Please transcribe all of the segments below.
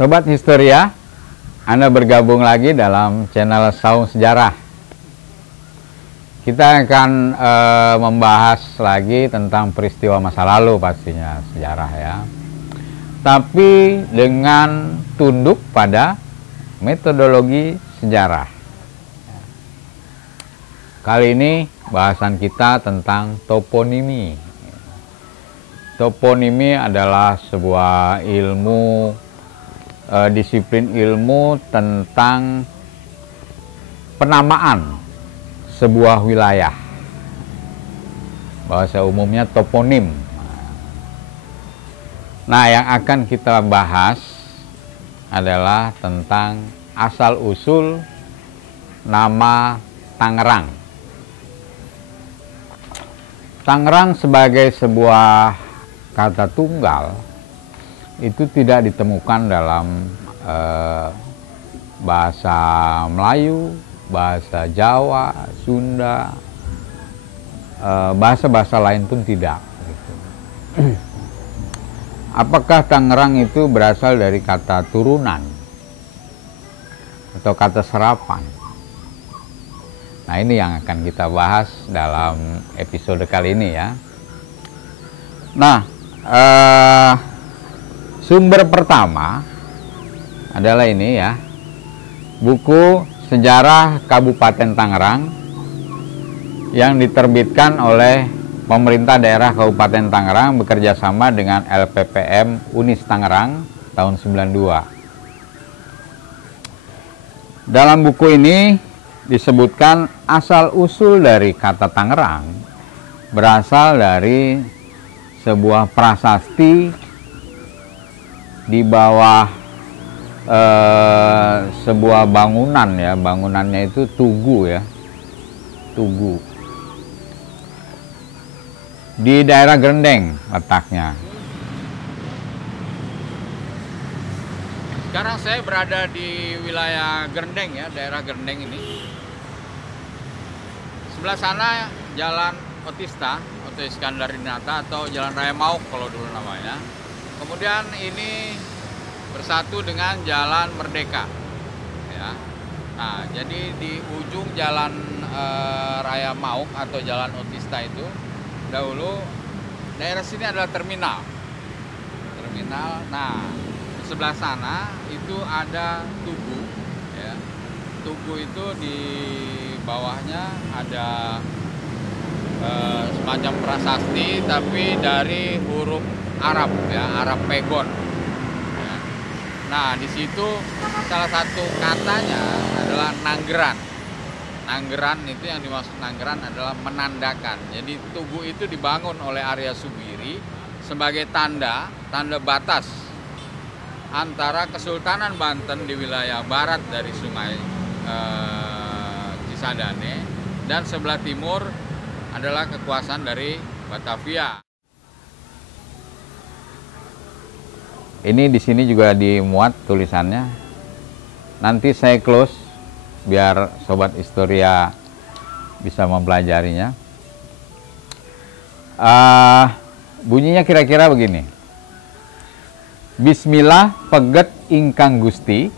Sobat Historia, Anda bergabung lagi dalam channel Saung Sejarah. Kita akan membahas lagi tentang peristiwa masa lalu, pastinya sejarah ya. Tapi dengan tunduk pada metodologi sejarah. Kali ini bahasan kita tentang toponimi. Toponimi adalah sebuah ilmu, disiplin ilmu tentang penamaan sebuah wilayah. Bahasa umumnya toponim. Nah, yang akan kita bahas adalah tentang asal-usul nama Tangerang. Tangerang sebagai sebuah kata tunggal itu tidak ditemukan dalam bahasa Melayu, bahasa Jawa, Sunda, bahasa-bahasa lain pun tidak. Gitu. Apakah Tangerang itu berasal dari kata turunan atau kata serapan? Nah, ini yang akan kita bahas dalam episode kali ini ya. Nah, sumber pertama adalah ini ya, buku Sejarah Kabupaten Tangerang yang diterbitkan oleh pemerintah daerah Kabupaten Tangerang bekerja sama dengan LPPM Unis Tangerang tahun 92. Dalam buku ini disebutkan asal-usul dari kata Tangerang berasal dari sebuah prasasti di bawah sebuah bangunan ya, bangunannya itu tugu ya, tugu di daerah Grendeng letaknya. Sekarang saya berada di wilayah Grendeng ya, daerah Grendeng ini. Sebelah sana Jalan Otista, Oto Iskandar-Dinata atau Jalan Raya Mauk kalau dulu namanya. Kemudian ini bersatu dengan Jalan Merdeka. Ya. Nah, jadi di ujung Jalan Raya Mauk atau Jalan Otista itu dahulu daerah sini adalah terminal. Nah, di sebelah sana itu ada tugu ya. Tugu itu di bawahnya ada semacam prasasti tapi dari huruf Arab ya, Arab Pegon ya. Nah, di situ salah satu katanya adalah Nanggeran. Nanggeran itu, yang dimaksud Nanggeran adalah menandakan. Jadi tugu itu dibangun oleh Arya Subiri sebagai tanda batas antara Kesultanan Banten di wilayah barat dari Sungai Cisadane dan sebelah timur adalah kekuasaan dari Batavia. Ini di sini juga dimuat tulisannya. Nanti saya close biar Sobat Historia bisa mempelajarinya. Bunyinya kira-kira begini. Bismillah peget ingkang Gusti,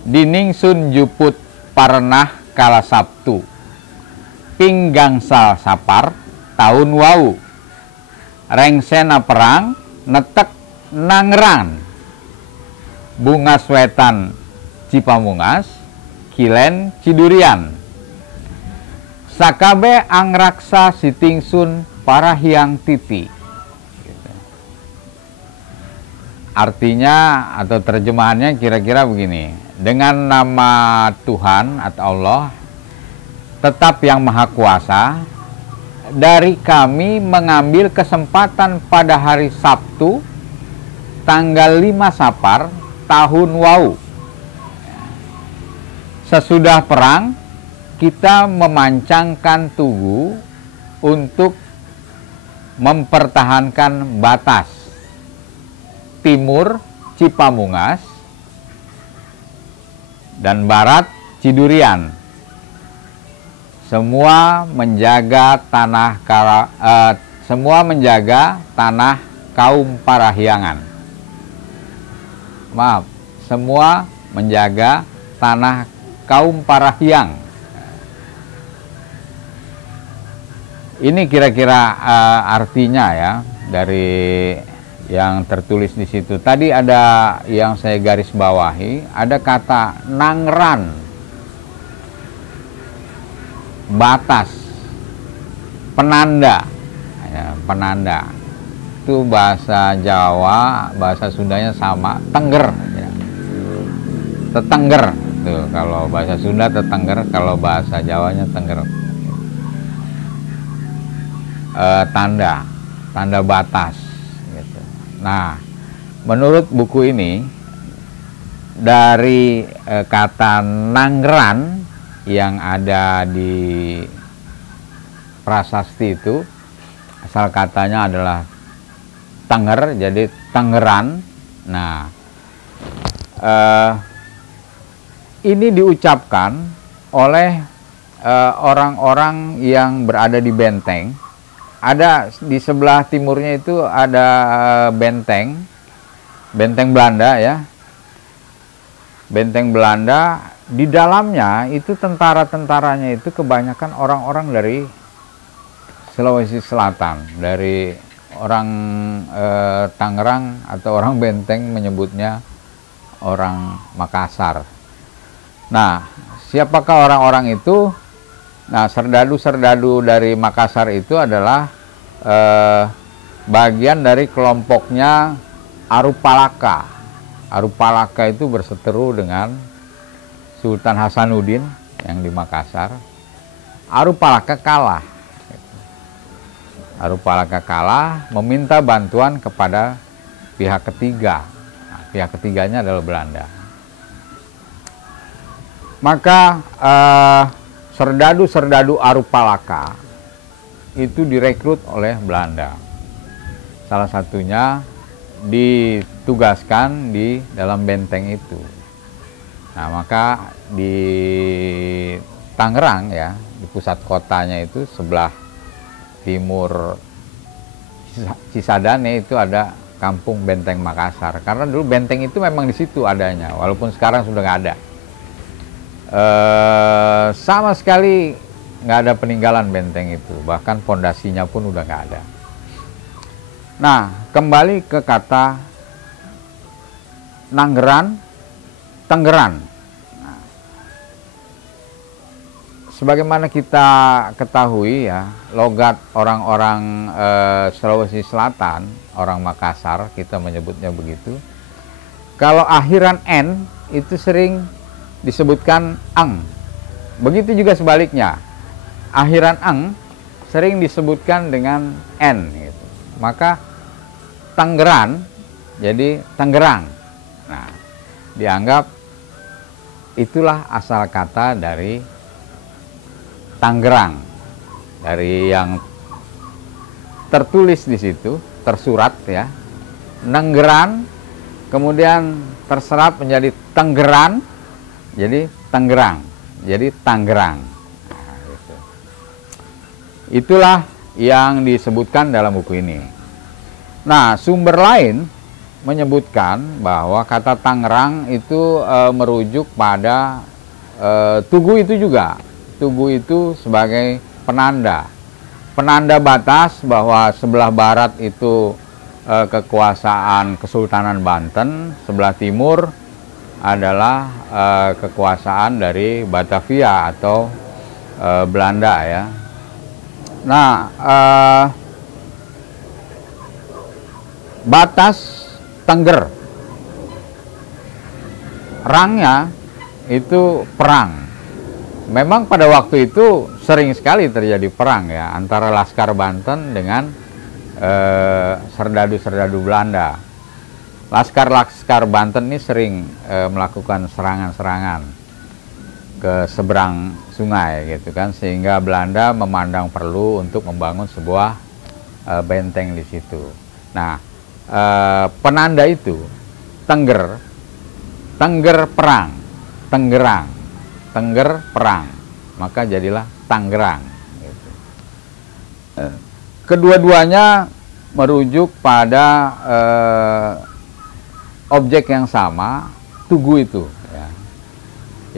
dining sun juput parenah kala Sabtu, pinggangsal sapar tahun wau, rengsena perang netek Nangerang, bungas wetan Cipamungas, Kilen Cidurian, sakabe angraksa sitingsun parahiang titi. Artinya atau terjemahannya kira-kira begini. Dengan nama Tuhan atau Allah tetap yang Maha Kuasa, dari kami mengambil kesempatan pada hari Sabtu tanggal 5 Sapar tahun wau. Sesudah perang, kita memancangkan tugu untuk mempertahankan batas timur Cipamungas dan barat Cidurian. Semua menjaga tanah kaum Parahyangan. Maaf, semua menjaga tanah kaum Parahyang. Ini kira-kira artinya ya dari yang tertulis di situ. Tadi ada yang saya garis bawahi, ada kata nangran, batas, penanda. Ya, penanda itu bahasa Jawa, bahasa Sundanya sama, tengger. Ya. Tetengger, tuh kalau bahasa Sunda tetengger, kalau bahasa Jawanya tengger. Tanda batas. Gitu. Nah, menurut buku ini dari kata nangran yang ada di prasasti itu, asal katanya adalah tenger, jadi tengeran. Nah, ini diucapkan oleh orang-orang yang berada di benteng. Ada di sebelah timurnya itu ada benteng Belanda ya. Benteng Belanda, di dalamnya itu tentara-tentaranya itu kebanyakan orang-orang dari Sulawesi Selatan, dari orang Tangerang, atau orang Benteng menyebutnya orang Makassar. Nah, siapakah orang-orang itu? Nah, serdadu-serdadu dari Makassar itu adalah bagian dari kelompoknya Arupalaka. Arupalaka itu berseteru dengan Sultan Hasanuddin yang di Makassar. Arupalaka kalah. Arupalaka kalah, meminta bantuan kepada pihak ketiga. Nah, pihak ketiganya adalah Belanda. Maka serdadu-serdadu Arupalaka itu direkrut oleh Belanda. Salah satunya ditugaskan di dalam benteng itu. Nah, maka di Tangerang ya, di pusat kotanya itu sebelah timur Cisadane itu ada kampung Benteng Makassar. Karena dulu benteng itu memang di situ adanya, walaupun sekarang sudah nggak ada. Sama sekali nggak ada peninggalan benteng itu, bahkan pondasinya pun udah nggak ada. Nah, kembali ke kata nanggeran, tenggeran. Nah, sebagaimana kita ketahui ya, logat orang-orang Sulawesi Selatan, orang Makassar, kita menyebutnya begitu. Kalau akhiran N itu sering disebutkan ang. Begitu juga sebaliknya. Akhiran ang sering disebutkan dengan N gitu. Maka Tenggeran jadi Tenggerang. Nah, dianggap itulah asal kata dari Tangerang. Dari yang tertulis di situ, tersurat ya. Nenggeran, kemudian terserap menjadi Tenggeran, jadi Tangerang, jadi Tangerang. Nah, gitu. Itulah yang disebutkan dalam buku ini. Nah, sumber lain menyebutkan bahwa kata Tangerang itu merujuk pada tugu itu juga. Tugu itu sebagai penanda. Penanda batas bahwa sebelah barat itu kekuasaan Kesultanan Banten, sebelah timur adalah kekuasaan dari Batavia atau Belanda ya. Nah, batas Tengger, rangnya itu perang. Memang pada waktu itu sering sekali terjadi perang ya antara Laskar Banten dengan serdadu-serdadu Belanda. Laskar-laskar Banten ini sering melakukan serangan-serangan ke seberang sungai gitu kan, sehingga Belanda memandang perlu untuk membangun sebuah benteng di situ. Nah, penanda itu Tengger, Tengger perang, Tenggerang, Tengger perang, maka jadilah Tangerang gitu. Kedua-duanya merujuk pada objek yang sama, tugu itu. Ya.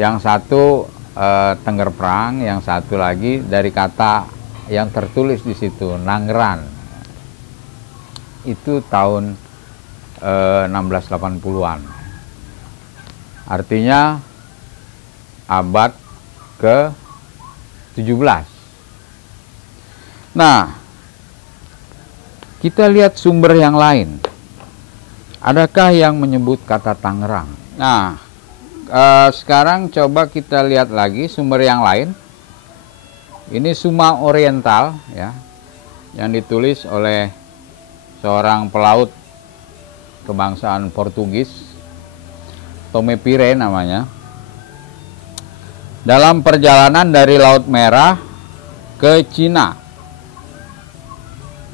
Yang satu Tengger Perang, yang satu lagi dari kata yang tertulis di situ Nanggeran. Itu tahun 1680-an. Artinya abad ke-17. Nah, kita lihat sumber yang lain. Adakah yang menyebut kata Tangerang? Nah, sekarang coba kita lihat lagi sumber yang lain. Ini Suma Oriental, ya, yang ditulis oleh seorang pelaut kebangsaan Portugis, Tome Pire namanya. Dalam perjalanan dari Laut Merah ke Cina.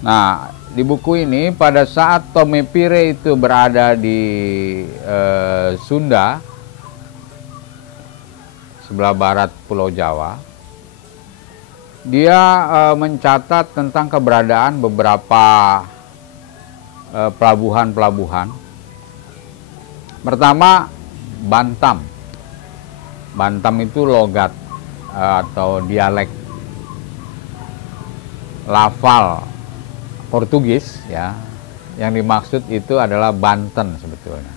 Nah, di buku ini pada saat Tome Pire itu berada di Sunda, sebelah barat Pulau Jawa, dia mencatat tentang keberadaan beberapa pelabuhan-pelabuhan. Pertama, Bantam. Bantam itu logat atau dialek lafal Portugis, ya. Yang dimaksud itu adalah Banten sebetulnya.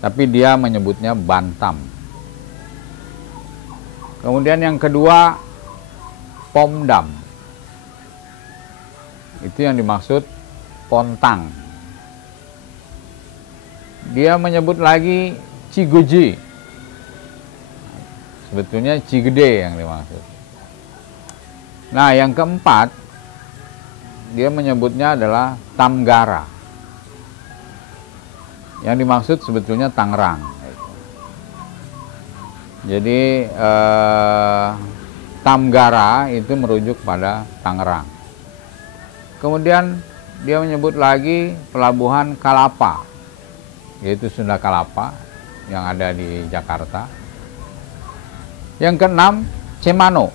Tapi dia menyebutnya Bantam. Kemudian yang kedua, Pomdam. Itu yang dimaksud Pontang. Dia menyebut lagi Cigoji. Sebetulnya Cigede yang dimaksud. Nah, yang keempat, dia menyebutnya adalah Tamgara. Yang dimaksud sebetulnya Tangerang. Jadi Tamgara itu merujuk pada Tangerang. Kemudian dia menyebut lagi pelabuhan Kalapa, yaitu Sunda Kalapa yang ada di Jakarta. Yang keenam, Cemano.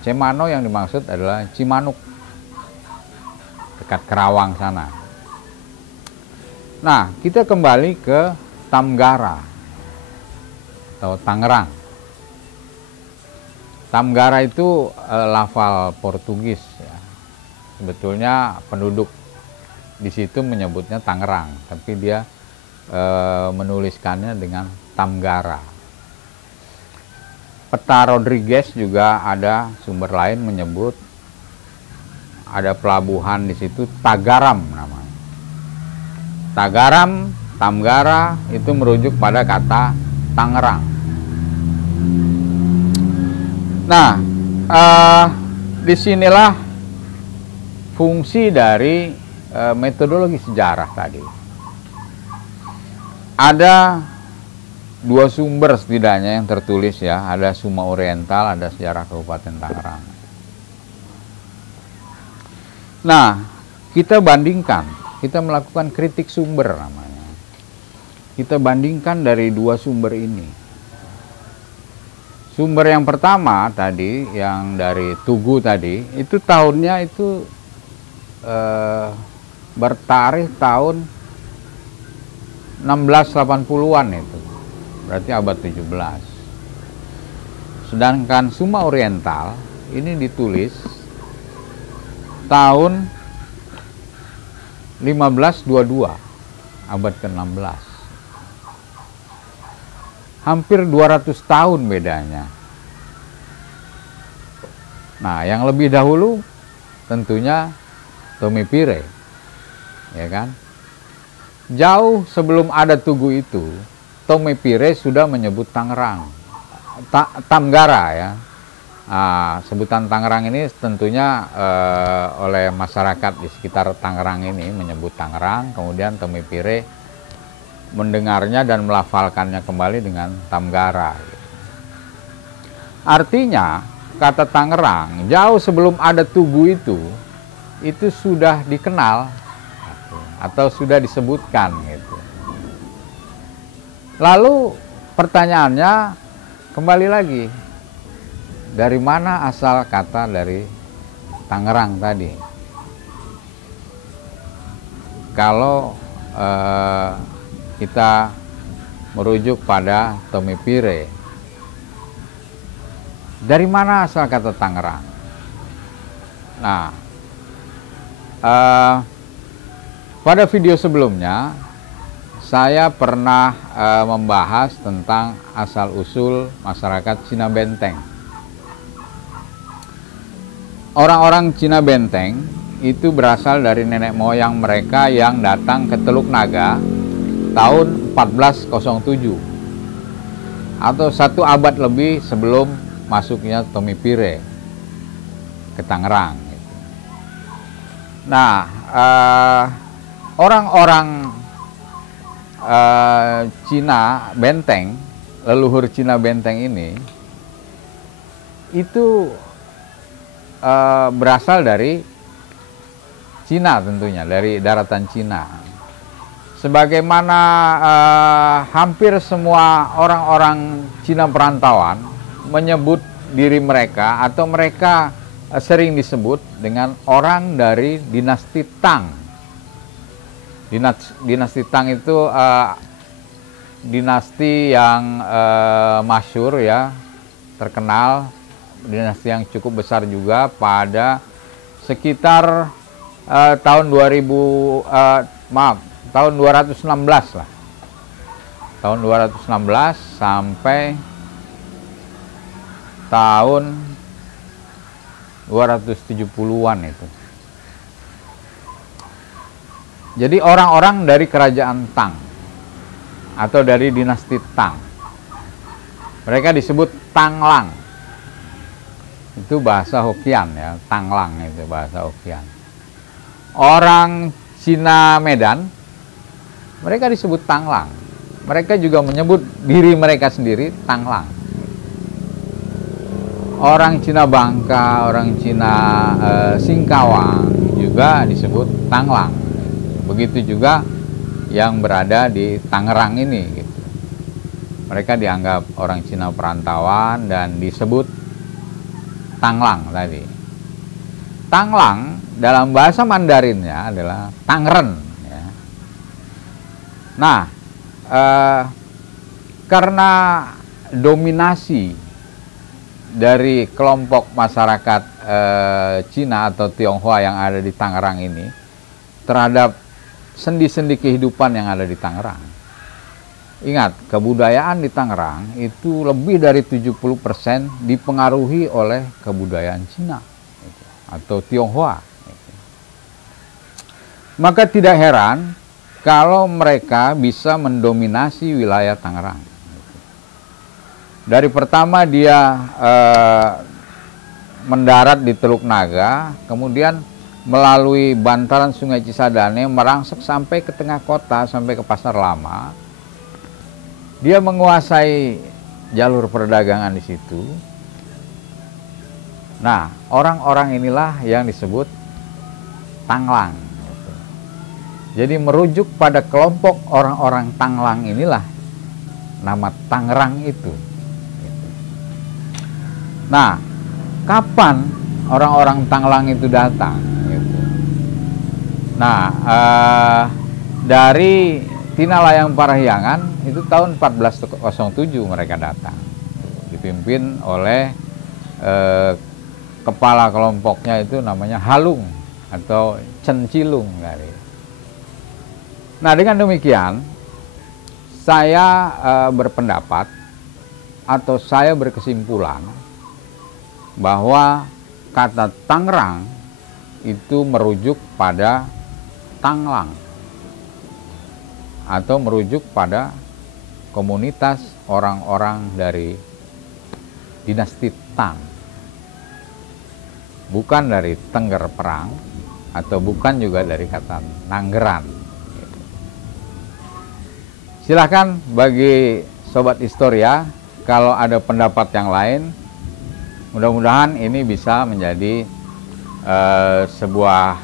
Cemano yang dimaksud adalah Cimanuk, dekat Kerawang sana. Nah, kita kembali ke Tamgara atau Tangerang. Tamgara itu lafal Portugis, ya. Sebetulnya penduduk di situ menyebutnya Tangerang, tapi dia menuliskannya dengan Tamgara. Peta Rodriguez juga ada sumber lain menyebut ada pelabuhan di situ Tagaram namanya. Tagaram, Tamgara itu merujuk pada kata Tangerang. Nah, disinilah fungsi dari metodologi sejarah tadi. Ada dua sumber setidaknya yang tertulis, ya. Ada Suma Oriental, ada Sejarah Kabupaten Tangerang. Nah, kita bandingkan, kita melakukan kritik sumber namanya. Kita bandingkan dari dua sumber ini. Sumber yang pertama tadi, yang dari Tugu tadi, itu tahunnya itu bertarikh tahun 1680-an itu. Berarti abad 17. Sedangkan Suma Oriental ini ditulis tahun 1522, abad ke-16. Hampir 200 tahun bedanya. Nah, yang lebih dahulu tentunya Tome Pire, ya kan? Jauh sebelum ada Tugu itu, Tome Pire sudah menyebut Tangerang, Tamgara, ya. Nah, sebutan Tangerang ini tentunya oleh masyarakat di sekitar Tangerang ini menyebut Tangerang, kemudian Tome Pire mendengarnya dan melafalkannya kembali dengan Tamgara. Artinya kata Tangerang jauh sebelum ada Tugu itu sudah dikenal atau sudah disebutkan gitu. Lalu pertanyaannya kembali lagi, dari mana asal kata dari Tangerang tadi? Kalau kita merujuk pada Tomipire. Dari mana asal kata Tangerang? Nah, pada video sebelumnya saya pernah membahas tentang asal-usul masyarakat Cina Benteng. Orang-orang Cina Benteng itu berasal dari nenek moyang mereka yang datang ke Teluk Naga tahun 1407 atau 1 abad lebih sebelum masuknya Tomipire ke Tangerang. Nah, orang-orang Cina Benteng, leluhur Cina Benteng ini itu berasal dari Cina, tentunya dari daratan Cina. Sebagaimana hampir semua orang-orang Cina perantauan menyebut diri mereka atau mereka sering disebut dengan orang dari dinasti Tang. Dinasti Tang itu dinasti yang masyhur ya, terkenal, dinasti yang cukup besar juga pada sekitar tahun 216 lah. Tahun 216 sampai tahun 270-an itu. Jadi orang-orang dari kerajaan Tang atau dari dinasti Tang. Mereka disebut Tanglang. Itu bahasa Hokian ya, Tanglang itu bahasa Hokian. Orang Cina Medan, mereka disebut Tanglang. Mereka juga menyebut diri mereka sendiri Tanglang. Orang Cina Bangka, orang Cina Singkawang juga disebut Tanglang. Begitu juga yang berada di Tangerang ini. Gitu. Mereka dianggap orang Cina perantauan dan disebut Tanglang tadi. Tanglang dalam bahasa Mandarinnya adalah Tangren. Ya. Nah, karena dominasi dari kelompok masyarakat Cina atau Tionghoa yang ada di Tangerang ini terhadap sendi-sendi kehidupan yang ada di Tangerang. Ingat, kebudayaan di Tangerang itu lebih dari 70% dipengaruhi oleh kebudayaan Cina atau Tionghoa. Maka tidak heran kalau mereka bisa mendominasi wilayah Tangerang. Dari pertama dia mendarat di Teluk Naga, kemudian melalui bantaran Sungai Cisadane merangsek sampai ke tengah kota, sampai ke Pasar Lama. Dia menguasai jalur perdagangan di situ. Nah, orang-orang inilah yang disebut Tanglang. Jadi merujuk pada kelompok orang-orang Tanglang inilah nama Tangerang itu. Nah, kapan orang-orang Tanglang itu datang? Nah, dari Tinalayang Parahyangan itu tahun 1407 mereka datang. Dipimpin oleh kepala kelompoknya itu namanya Halung atau Cencilung. Nah, dengan demikian saya berpendapat atau saya berkesimpulan bahwa kata Tangerang itu merujuk pada Tanglang atau merujuk pada komunitas orang-orang dari dinasti Tang, bukan dari Tengger Perang atau bukan juga dari kata Nanggeran. Silahkan bagi Sobat Historia kalau ada pendapat yang lain. Mudah-mudahan ini bisa menjadi sebuah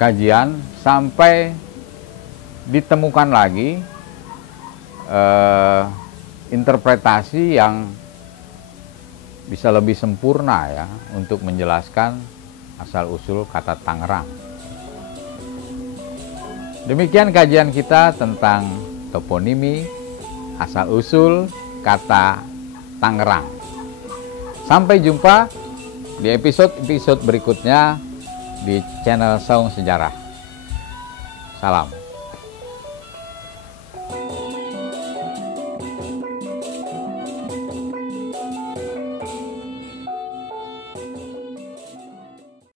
kajian sampai ditemukan lagi interpretasi yang bisa lebih sempurna ya untuk menjelaskan asal-usul kata Tangerang. Demikian kajian kita tentang toponimi asal-usul kata Tangerang. Sampai jumpa di episode-episode berikutnya di channel Saung Sejarah. Salam.